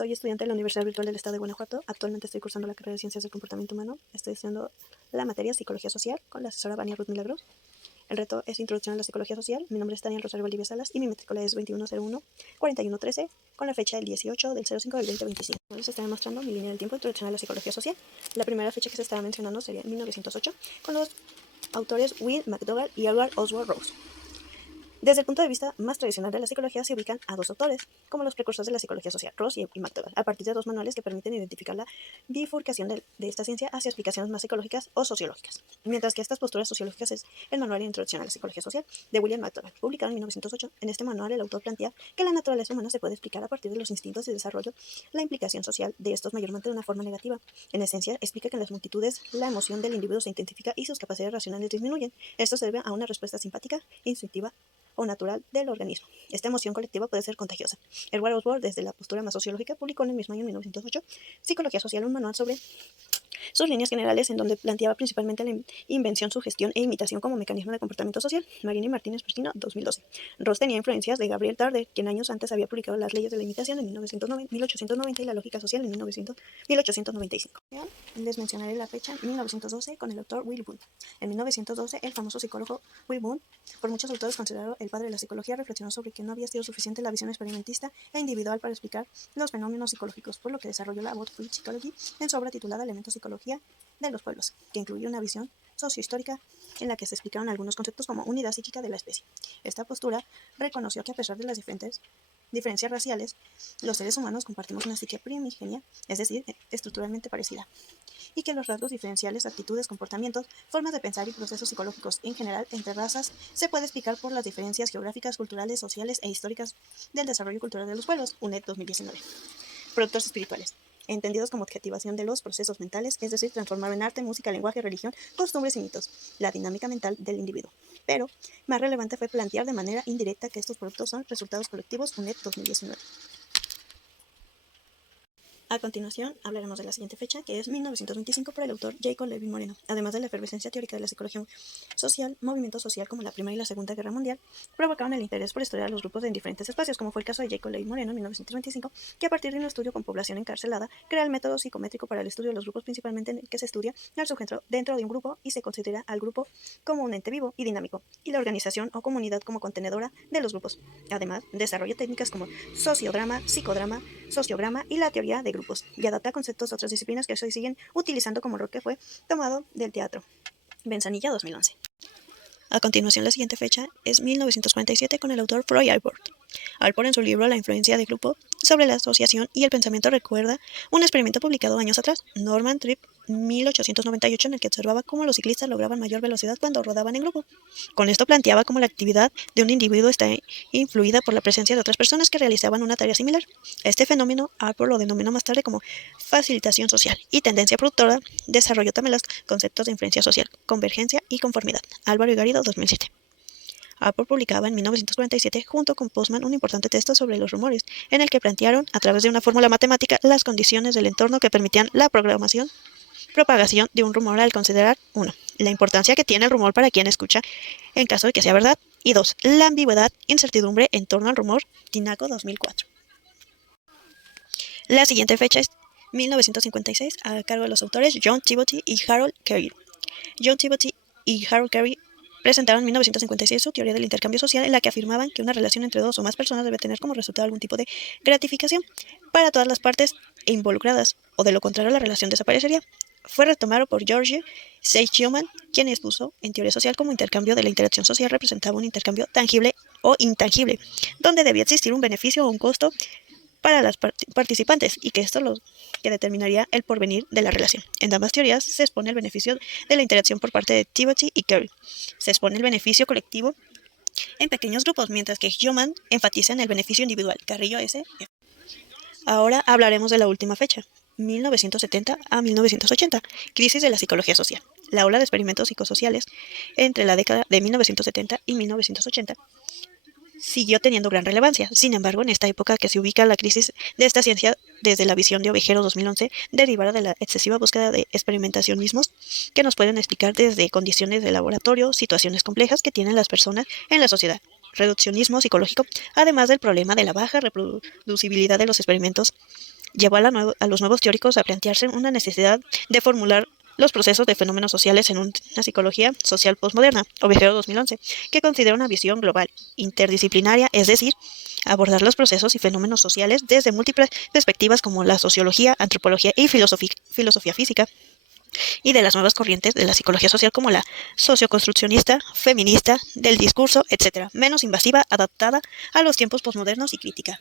Soy estudiante de la Universidad Virtual del Estado de Guanajuato. Actualmente estoy cursando la carrera de Ciencias del Comportamiento Humano. Estoy estudiando la materia Psicología Social con la asesora Vania Ruth Milagros. El reto es Introducción a la Psicología Social. Mi nombre es Daniel Rosario Valdivia Salas y mi matrícula es 2101-4113 con la fecha del 18 del 05 del 2025. Les estaré mostrando mi línea del tiempo de Introducción a la Psicología Social. La primera fecha que se estará mencionando sería 1908 con los autores Will McDougall y Edward Oswald Rose. Desde el punto de vista más tradicional de la psicología se ubican a dos autores, como los precursores de la psicología social, Rose y McDougall, a partir de dos manuales que permiten identificar la bifurcación de esta ciencia hacia explicaciones más psicológicas o sociológicas. Mientras que estas posturas sociológicas es el manual de Introducción a la Psicología Social de William McDougall, publicado en 1908. En este manual el autor plantea que la naturaleza humana se puede explicar a partir de los instintos y desarrollo. La implicación social de estos mayormente de una forma negativa. En esencia, explica que en las multitudes la emoción del individuo se intensifica y sus capacidades racionales disminuyen. Esto se debe a una respuesta simpática, instintiva o natural del organismo. Esta emoción colectiva puede ser contagiosa. Edward Osborne, desde la postura más sociológica, publicó en el mismo año 1908 Psicología Social, un manual sobre sus líneas generales, en donde planteaba principalmente la invención, sugestión e imitación como mecanismo de comportamiento social. Marini Martínez Persino, 2012. Ross tenía influencias de Gabriel Tarde, quien años antes había publicado Las leyes de la imitación en 1890 y La lógica social en 1895. Les mencionaré la fecha 1912 con el autor Will Boone. En 1912, el famoso psicólogo Will Boone, por muchos autores considerado el padre de la psicología, reflexionó sobre que no había sido suficiente la visión experimentista e individual para explicar los fenómenos psicológicos, por lo que desarrolló la About Free Psychology en su obra titulada Elementos Psicología de los Pueblos, que incluye una visión sociohistórica en la que se explicaron algunos conceptos como unidad psíquica de la especie. Esta postura reconoció que a pesar de las diferencias raciales, los seres humanos compartimos una psique primigenia, es decir, estructuralmente parecida, y que los rasgos diferenciales, actitudes, comportamientos, formas de pensar y procesos psicológicos en general entre razas se puede explicar por las diferencias geográficas, culturales, sociales e históricas del desarrollo cultural de los pueblos. UNED 2019. Productos espirituales, entendidos como adjetivación de los procesos mentales, es decir, transformar en arte, música, lenguaje, religión, costumbres y mitos, la dinámica mental del individuo. Pero más relevante fue plantear de manera indirecta que estos productos son resultados colectivos. UNED 2019. A continuación, hablaremos de la siguiente fecha, que es 1925, por el autor Jacob Levin Moreno. Además de la efervescencia teórica de la psicología social, movimientos social como la Primera y la Segunda Guerra Mundial provocaron el interés por estudiar los grupos en diferentes espacios, como fue el caso de Jacob Levin Moreno en 1925, que a partir de un estudio con población encarcelada, crea el método psicométrico para el estudio de los grupos, principalmente en el que se estudia al sujeto dentro de un grupo y se considera al grupo como un ente vivo y dinámico, y la organización o comunidad como contenedora de los grupos. Además, desarrolla técnicas como sociodrama, psicodrama, sociograma y la teoría de grupos, y adapta conceptos de otras disciplinas que se siguen utilizando, como rol que fue tomado del teatro. Benzanilla, 2011. A continuación, la siguiente fecha es 1947 con el autor Freud Albert. Alport, en su libro La influencia de grupo sobre la asociación y el pensamiento, recuerda un experimento publicado años atrás, Norman Tripp, 1898, en el que observaba cómo los ciclistas lograban mayor velocidad cuando rodaban en grupo. Con esto planteaba cómo la actividad de un individuo está influida por la presencia de otras personas que realizaban una tarea similar. Este fenómeno Alport lo denominó más tarde como facilitación social, y tendencia productora desarrolló también los conceptos de influencia social, convergencia y conformidad. Álvaro y Garrido, 2007. Alport publicaba en 1947 junto con Postman un importante texto sobre los rumores, en el que plantearon, a través de una fórmula matemática, las condiciones del entorno que permitían la propagación de un rumor, al considerar 1. La importancia que tiene el rumor para quien escucha en caso de que sea verdad, y 2. La ambigüedad, incertidumbre en torno al rumor. Tinaco, 2004. La siguiente fecha es 1956, a cargo de los autores John Tibotty y Harold Carey. John Tibotty y Harold Carey presentaron en 1956 su teoría del intercambio social, en la que afirmaban que una relación entre dos o más personas debe tener como resultado algún tipo de gratificación para todas las partes involucradas, o de lo contrario la relación desaparecería. Fue retomado por George Schumann, quien expuso en teoría social como intercambio de la interacción social representaba un intercambio tangible o intangible, donde debía existir un beneficio o un costo para las participantes, y que esto es lo que determinaría el porvenir de la relación. En ambas teorías se expone el beneficio de la interacción por parte de Tibotty y Carey. Se expone el beneficio colectivo en pequeños grupos, mientras que Schumann enfatiza en el beneficio individual. Carrillo S. Ahora hablaremos de la última fecha, 1970 a 1980, crisis de la psicología social. La ola de experimentos psicosociales entre la década de 1970 y 1980 siguió teniendo gran relevancia. Sin embargo, en esta época que se ubica la crisis de esta ciencia desde la visión de Ovejero 2011, derivada de la excesiva búsqueda de experimentacionismos que nos pueden explicar desde condiciones de laboratorio, situaciones complejas que tienen las personas en la sociedad, reduccionismo psicológico, además del problema de la baja reproducibilidad de los experimentos llevó a los nuevos teóricos a plantearse una necesidad de formular los procesos de fenómenos sociales en una psicología social postmoderna, Ovejero 2011, que considera una visión global, interdisciplinaria, es decir, abordar los procesos y fenómenos sociales desde múltiples perspectivas como la sociología, antropología y filosofía física, y de las nuevas corrientes de la psicología social como la socioconstruccionista, feminista, del discurso, etc., menos invasiva, adaptada a los tiempos postmodernos y crítica.